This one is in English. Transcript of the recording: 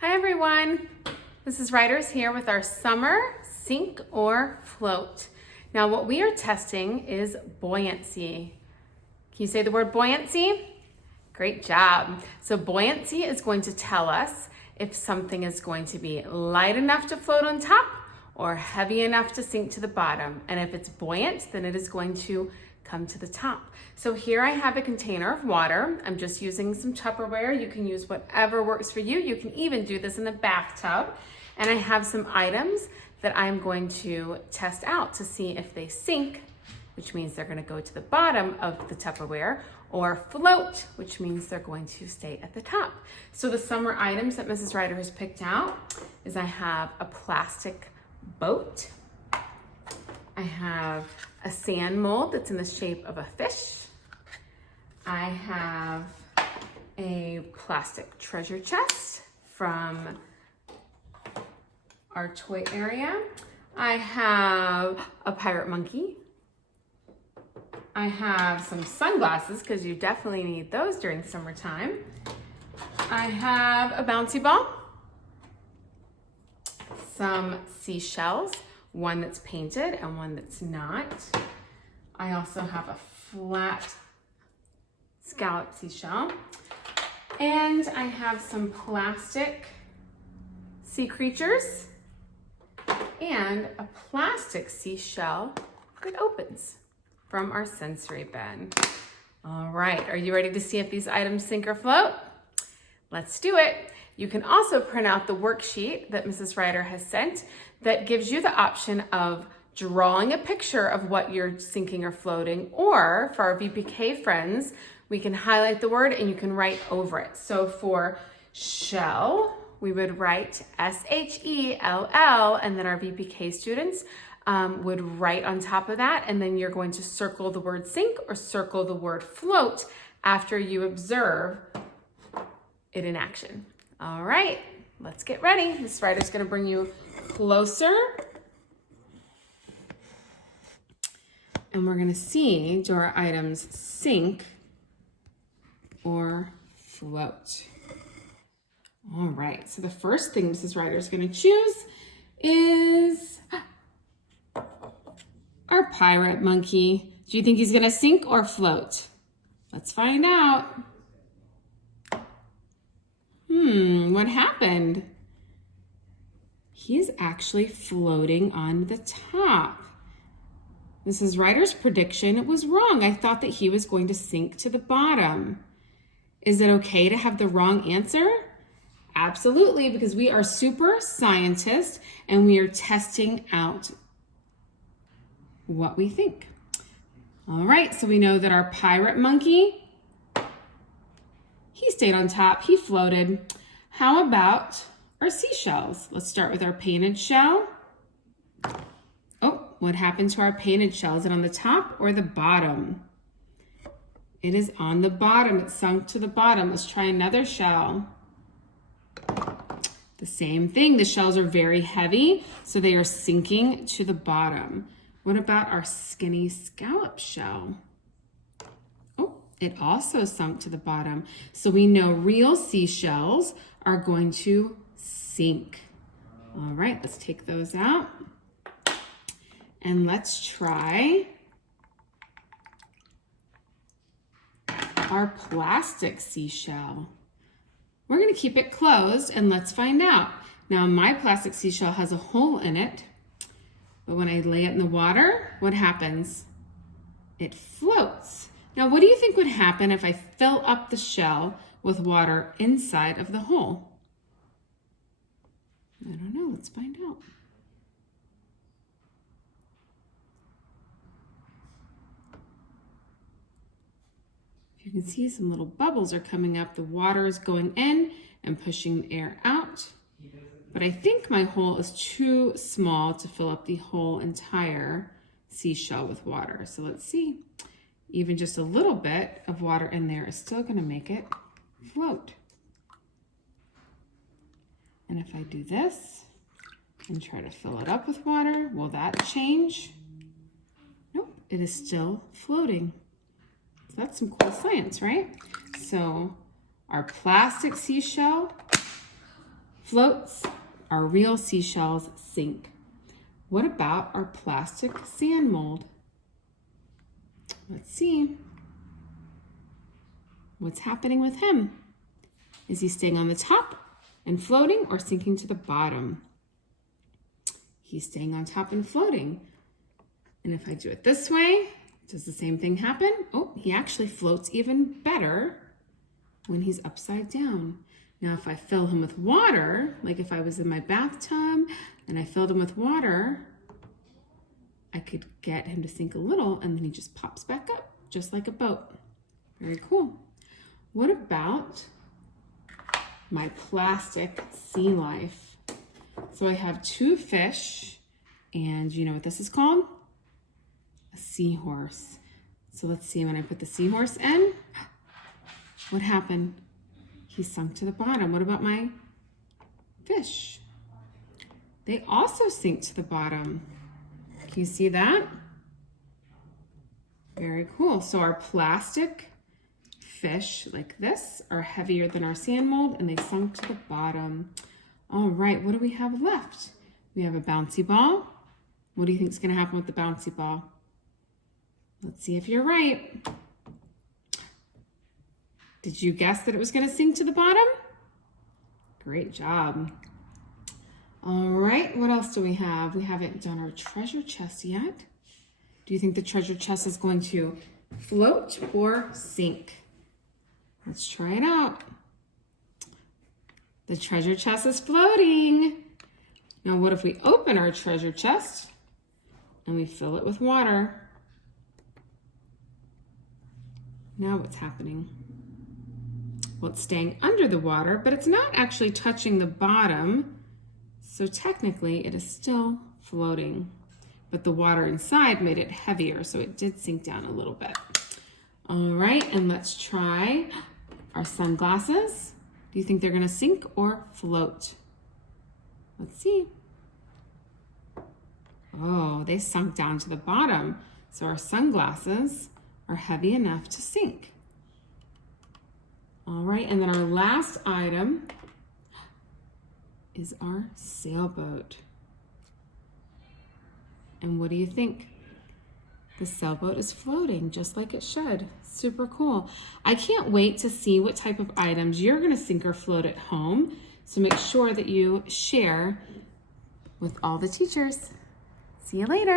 Hi everyone, Mrs. Riders here with our summer sink or float. Now what we are testing is buoyancy. Can you say the word buoyancy? Great job. So buoyancy is going to tell us if something is going to be light enough to float on top or heavy enough to sink to the bottom. And if it's buoyant, then it is going to come to the top. So here I have a container of water. I'm just using some Tupperware. You can use whatever works for you. You can even do this in the bathtub. And I have some items that I'm going to test out to see if they sink, which means they're going to go to the bottom of the Tupperware, or float, which means they're going to stay at the top. So the summer items that Mrs. Ryder has picked out is I have a plastic boat. I have a sand mold that's in the shape of a fish. I have a plastic treasure chest from our toy area. I have a pirate monkey. I have some sunglasses because you definitely need those during summertime. I have a bouncy ball, some seashells, one that's painted and one that's not. I also have a flat scallop seashell. And I have some plastic sea creatures and a plastic seashell that opens from our sensory bin. All right, are you ready to see if these items sink or float? Let's do it. You can also print out the worksheet that Mrs. Ryder has sent that gives you the option of drawing a picture of what you're sinking or floating, or for our VPK friends, we can highlight the word and you can write over it. So for shell, we would write S-H-E-L-L, and then our VPK students would write on top of that, and then you're going to circle the word sink or circle the word float after you observe it in action. All right, let's get ready. Mrs. Ryder's gonna bring you closer. And we're gonna see, do our items sink or float? All right, so the first thing Mrs. Ryder's gonna choose is our pirate monkey. Do you think he's gonna sink or float? Let's find out. What happened? He is actually floating on the top. Mrs. Ryder's prediction was wrong. I thought that he was going to sink to the bottom. Is it okay to have the wrong answer? Absolutely, because we are super scientists and we are testing out what we think. All right, so we know that our pirate monkey, he stayed on top, he floated. How about our seashells? Let's start with our painted shell. Oh, what happened to our painted shell? Is it on the top or the bottom? It is on the bottom. It sunk to the bottom. Let's try another shell. The same thing. The shells are very heavy, so they are sinking to the bottom. What about our skinny scallop shell? Oh, it also sunk to the bottom. So we know real seashells are going to sink. All right, let's take those out. And let's try our plastic seashell. We're gonna keep it closed and let's find out. Now my plastic seashell has a hole in it, but when I lay it in the water, what happens? It floats. Now what do you think would happen if I fill up the shell with water inside of the hole? I don't know, let's find out. You can see some little bubbles are coming up. The water is going in and pushing the air out. But I think my hole is too small to fill up the whole entire seashell with water. So let's see. Even just a little bit of water in there is still gonna make it float. And if I do this and try to fill it up with water, will that change? Nope, it is still floating. That's some cool science, right? So our plastic seashell floats, our real seashells sink. What about our plastic sand mold? Let's see. What's happening with him? Is he staying on the top and floating or sinking to the bottom? He's staying on top and floating. And if I do it this way, does the same thing happen? Oh, he actually floats even better when he's upside down. Now, if I fill him with water, like if I was in my bathtub and I filled him with water, I could get him to sink a little and then he just pops back up, just like a boat. Very cool. What about my plastic sea life? So I have 2 fish, and you know what this is called? A seahorse. So let's see, when I put the seahorse in, what happened? He sunk to the bottom. What about my fish? They also sink to the bottom. Can you see that? Very cool. So our plastic fish like this are heavier than our sand mold and they sunk to the bottom. All right, what do we have left? We have a bouncy ball. What do you think is going to happen with the bouncy ball? Let's see if you're right. Did you guess that it was going to sink to the bottom? Great job. All right, what else do we have? We haven't done our treasure chest yet. Do you think the treasure chest is going to float or sink? Let's try it out. The treasure chest is floating. Now, what if we open our treasure chest and we fill it with water? Now what's happening? Well, it's staying under the water, but it's not actually touching the bottom. So technically it is still floating, but the water inside made it heavier, so it did sink down a little bit. All right, and let's try our sunglasses. Do you think they're gonna sink or float? Let's see. Oh, they sunk down to the bottom. So our sunglasses are heavy enough to sink. All right, and then our last item is our sailboat. And what do you think? The sailboat is floating just like it should. Super cool. I can't wait to see what type of items you're gonna sink or float at home. So make sure that you share with all the teachers. See you later.